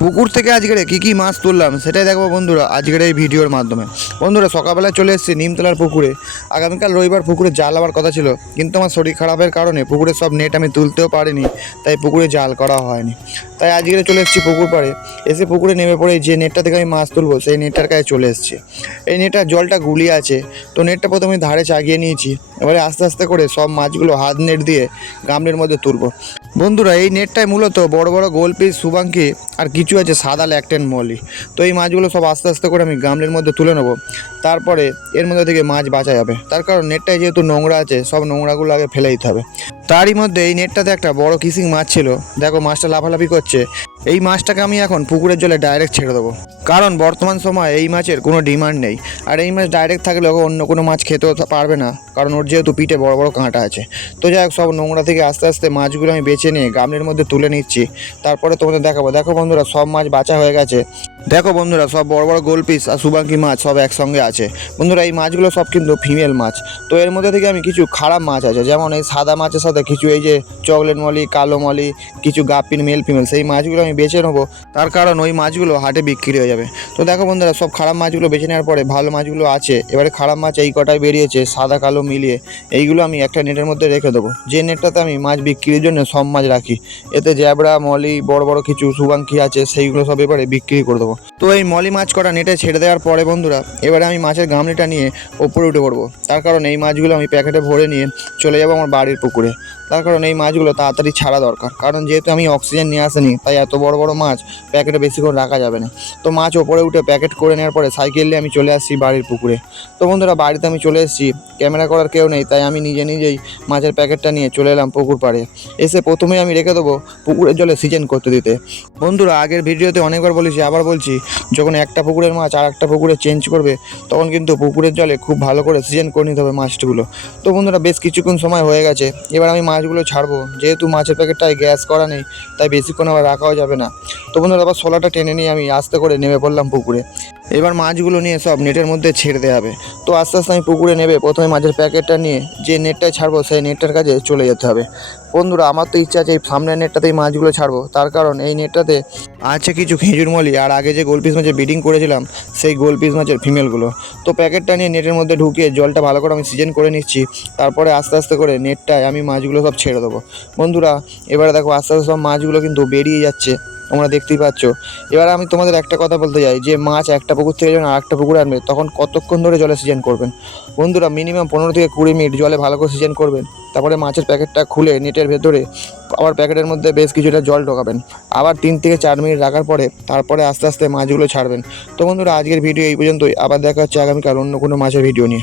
পুকুর থেকে আজকের কি মাছ তুললাম সেটাই দেখবো বন্ধুরা আজকের এই ভিডিওর মাধ্যমে। বন্ধুরা সকালবেলা চলে এসেছি নিমতলার পুকুরে। আগামীকাল রবিবার পুকুরে জাল হওয়ার কথা ছিল, কিন্তু আমার শরীর খারাপের কারণে পুকুরের সব নেট আমি তুলতেও পারিনি, তাই পুকুরে জাল করা হয়নি। তাই আজকে চলে এসেছি পুকুর পাড়ে। এসে পুকুরে নেমে পড়ে যে নেটটা থেকে আমি মাছ তুলবো সেই নেটটার কাছে চলে এসেছি। এই নেটটার জলটা গুলিয়ে আছে, তো নেটটা প্রথমে ধারে চাগিয়ে নিয়েছি। এবারে আস্তে আস্তে করে সব মাছগুলো হাত নেট দিয়ে গামলের মধ্যে তুলবো। বন্ধুরা এই নেটটায় মূলত বড় বড় গোল পিস সুবাঙ্কি আর কিছু আছে সাদা ল্যাকটেন মলি। তো এই মাছগুলো সব আস্তে আস্তে করে আমি গামলের মধ্যে তুলে নেবো, তারপরে এর মধ্যে থেকে মাছ বাঁচা যাবে। তার কারণ নেটটায় যেহেতু নোংরা আছে, সব নোংরাগুলো আগে ফেলে দিতে হবে। তারই মধ্যে এই নেটটাতে একটা বড় কিসিং মাছ ছিল, দেখো মাছটা লাফালাফি করছে। এই মাছটাকে আমি এখন পুকুরের জলে ডাইরেক্ট ছেড়ে দেবো, কারণ বর্তমান সময়ে এই মাছের কোনো ডিমান্ড নেই। আর এই মাছ ডাইরেক্ট থাকলে অন্য কোনো মাছ খেতেও পারবে না, কারণ ওর যেহেতু পিঠে বড় বড় কাঁটা আছে। তো যাই হোক, সব নোংরা থেকে আস্তে আস্তে মাছগুলো আমি বেছে নিয়ে গামলের মধ্যে তুলে নিচ্ছি, তারপরে তোমাদের দেখাবো। দেখো বন্ধুরা সব মাছ বাঁচা হয়ে গেছে। দেখো বন্ধুরা সব বড় বড় গোল পিস আর সুবাঙ্কি মাছ সব একসঙ্গে আছে। বন্ধুরা এই মাছগুলো সব কিন্তু ফিমেল মাছ। তো এর মধ্যে থেকে আমি কিছু খারাপ মাছ আছে, যেমন এই সাদা মাছের সাথে কিছু এই যে চকলেট মলি, কালো মলি, কিছু গাপ্পিন মেল ফিমেল, সেই মাছগুলো আমি বেছে নেবো। তার কারণ ওই মাছগুলো হাটে বিক্রি হয়ে যাবে। তো দেখো বন্ধুরা সব খারাপ মাছগুলো বেছে নেওয়ার পরে ভালো মাছগুলো আছে। এবারে খারাপ মাছ এই কটাই বেরিয়েছে সাদা কালো মিলিয়ে, এইগুলো আমি একটা নেটের মধ্যে রেখে দেবো। যে নেটটাতে আমি মাছ বিক্রির জন্য সব মাছ রাখি, এতে জ্যাবড়া মলি বড় বড় কিছু সুবাঙ্কি আছে, সেইগুলো সব এবারে বিক্রি করে দেবো। তো এই মলি মাছ কটা নেটে ছেড়ে দেওয়ার পরে বন্ধুরা এবারে আমি মাছের গামলিটা নিয়ে ওপরে উঠে পড়বো। তার কারণ এই মাছগুলো আমি প্যাকেটে ভরে নিয়ে চলে যাবো আমার বাড়ির পুকুরে। তার কারণ এই মাছগুলো তাড়াতাড়ি ছাড়া দরকার, কারণ যেহেতু আমি অক্সিজেন নিয়ে আসিনি, তাই এত বড় বড় মাছ প্যাকেটে বেশিক্ষণ রাখা যাবে না। তো মাছ ওপরে উঠে প্যাকেট করে নেওয়ার পরে সাইকেল নিয়ে আমি চলে আসছি বাড়ির পুকুরে। তো বন্ধুরা বাড়িতে আমি চলে এসেছি, ক্যামেরা করার কেউ নেই, তাই আমি নিজেই মাছের প্যাকেটটা নিয়ে চলে এলাম পুকুর পাড়ে। এসে প্রথমেই আমি রেখে দেবো পুকুরের জলে সিজন করতে দিতে। বন্ধুরা আগের ভিডিওতে অনেকবার বলেছি, আবার বলছি, যখন একটা পুকুরের মাছ আর একটা পুকুরে চেঞ্জ করবে, তখন কিন্তু পুকুরের জলে খুব ভালো করে সিজন করে নিতে হবে মাছগুলো। তো বন্ধুরা বেশ কিছুক্ষণ সময় হয়ে গেছে, এবার আমি মাছগুলো ছাড়বো। যেহেতু মাছের প্যাকেটটায় গ্যাস করা নেই, তাই বেশিক্ষণ আবার রাখাও যাবে না। তো বন্ধুরা আবার শোলাটা টেনে নিয়ে আমি আস্তে করে নেমে পড়লাম পুকুরে। এবার মাছগুলো নিয়ে সব নেটের মধ্যে ছেড়ে দেওয়া হবে। তো আস্তে আস্তে আমি পুকুরে নেবে প্রথমে মাছের প্যাকেটটা নিয়ে যে নেটটায় ছাড়বো সেই নেটটার কাছে চলে যেতে হবে। বন্ধুরা আমার তো ইচ্ছা আছে এই সামনের নেটটাতেই মাছগুলো ছাড়বো, তার কারণ এই নেটটাতে আছে কিছু খেজুর মলি, আর আগে যে গোলপিস মাছের ব্রিডিং করেছিলাম সেই গোলপিস মাছের ফিমেলগুলো। তো প্যাকেটটা নিয়ে নেটের মধ্যে ঢুকিয়ে জলটা ভালো করে আমি সিজন করে নিচ্ছি, তারপরে আস্তে আস্তে করে নেটটায় আমি মাছগুলো সব ছেড়ে দেবো। বন্ধুরা এবারে দেখো আস্তে আস্তে সব মাছগুলো কিন্তু বেরিয়ে যাচ্ছে, তোমরা দেখতেই পাচ্ছ। এবার আমি তোমাদের একটা কথা বলতে চাই, যে মাছ একটা পুকুর থেকে যখন আরেকটা পুকুরে আনবে, তখন কতক্ষণ ধরে জলে সিজন করবেন। বন্ধুরা মিনিমাম 15 থেকে 20 মিনিট জলে ভালো করে সিজন করবেন। তারপরে মাছের প্যাকেটটা খুলে নেটের ভেতরে আবার প্যাকেটের মধ্যে বেশ কিছুটা জল ঢোকাবেন। আবার 3 থেকে 4 মিনিট রাখার পরে তারপরে আস্তে আস্তে মাছগুলো ছাড়বেন। তো বন্ধুরা আজকের ভিডিও এই পর্যন্তই। আবার দেখা হচ্ছে আগামীকাল অন্য কোনো মাছের ভিডিও নিয়ে।